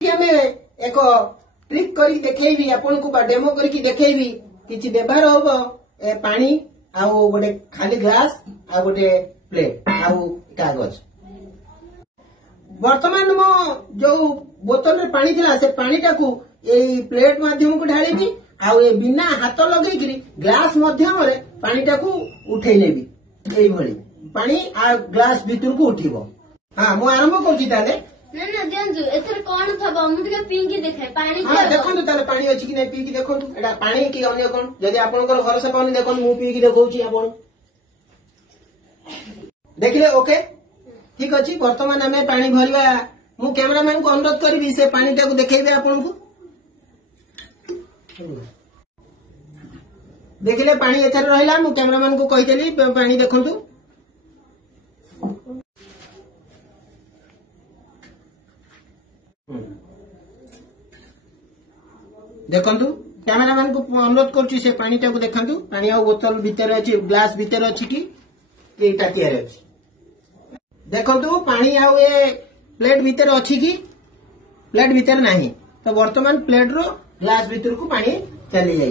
आमे एक ट्रिक करी देखैबी आपन को डेमो करी देखैबी किछि व्यवहार होबो ए पानी आउ गोटे खाली ग्लास आ गोटे प्लेट आउ कागज। वर्तमान मो जो बोतल रे पानी थिला से पानी टाकू ए प्लेट माध्यम को ढाळीबी आउ ए बिना हाथ लगै करी ग्लास माध्यम रे पानी टाकू उठै लेबी एई भली पानी आ ग्लास भीतर को उठिबो। हां मो आरंभ करछि ताले ना ना जानजु एथर कोन थबो मु टिके पिंकी देखाय पानी हां देखंतु ताले पानी अछि कि नै पिंकी देखंतु एटा पानी कि अन्य कोन जदि आपनकर भरोसा पानी देखन मु पिंकी देखौछि आपन देखिले ओके ठीक अछि। वर्तमान हमें पानी भरिबा मु कैमरामैन को अनुरोध करबी से पानी टाको देखैबे आपन को देखिले पानी एथर रहला मु कैमरामैन को कहितली पानी देखंतु देखंतु कैमरामैन को अनुरोध करछि से पानी टाको देखंतु पानी आ बोतल भीतर अछि ग्लास भीतर अछि कि ए टाकिया रे अछि देखंतु पानी आ ए प्लेट भीतर अछि कि प्लेट भीतर नाही तो वर्तमान प्लेट रो ग्लास भीतर को पानी चली जाई।